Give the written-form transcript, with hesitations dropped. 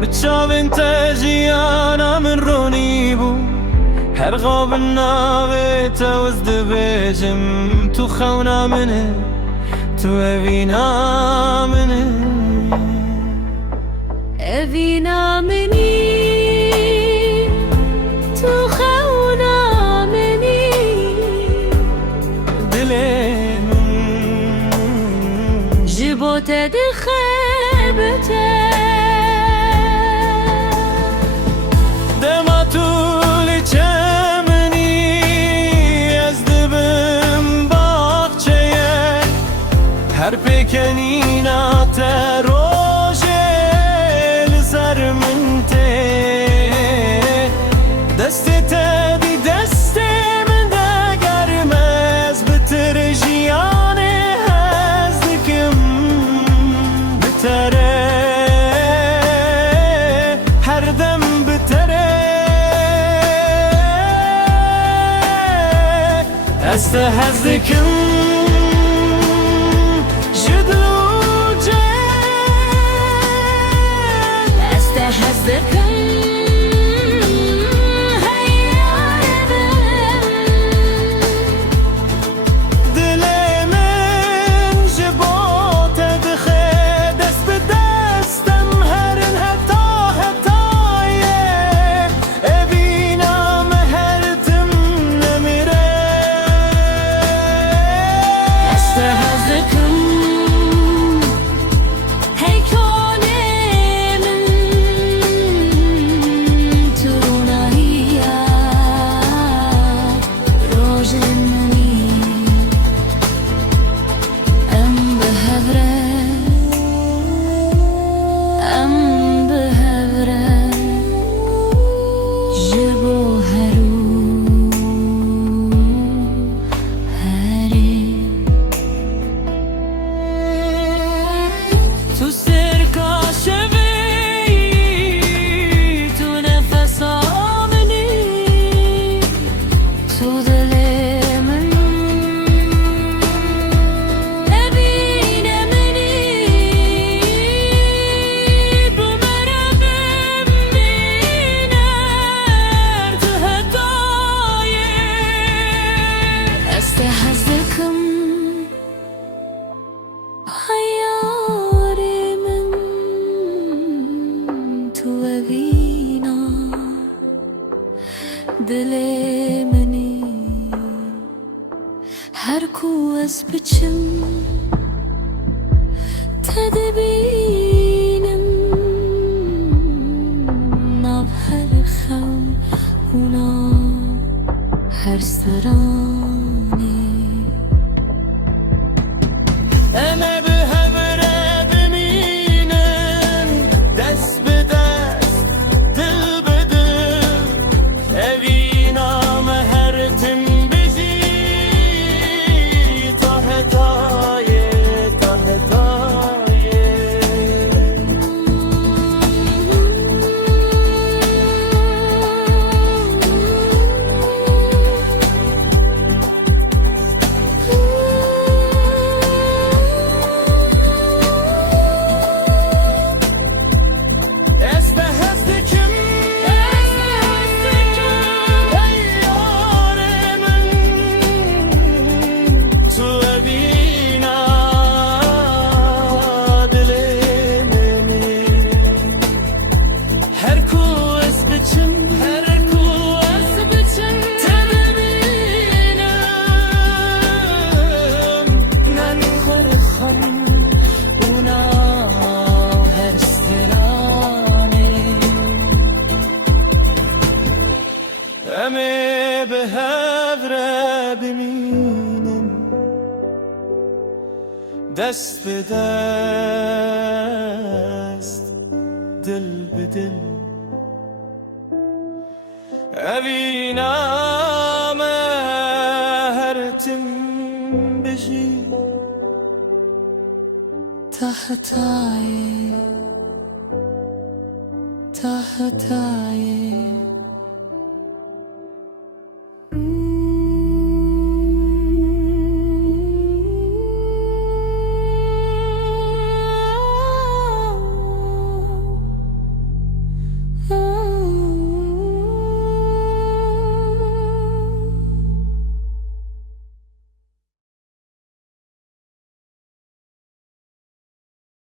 بتشاف جيانا من رونيبو هرغب الناغي توزد بيجم تو خونا منه تو أبينا منه أبينا مني تو خونا مني دلي من جبوت دخبته دما طولي چمني ازدبم باغچه هر بکنینا تروجه لسر منته دستی تدی دستی من دگرمز بترجیانه هزدکم بتره هر دم بتره استهزدکم استهزكم دلي من جبوت دخي دست بدستم هرن هتا هتايه ابينا مهرتم نمره استهزكم هي استهزكم حياري من توابينا دلي مني هركو أزبتشم تدبينم ناب هرخم هنا هرسراني أنا بهبرة بمينن دس بدس دل بدل أبينا مهرتم بجي طهتاية طهتاية أمي بهبرة بمينم دست بدست دل بدل أبينا مهرتم بجي تحتاي تحتاي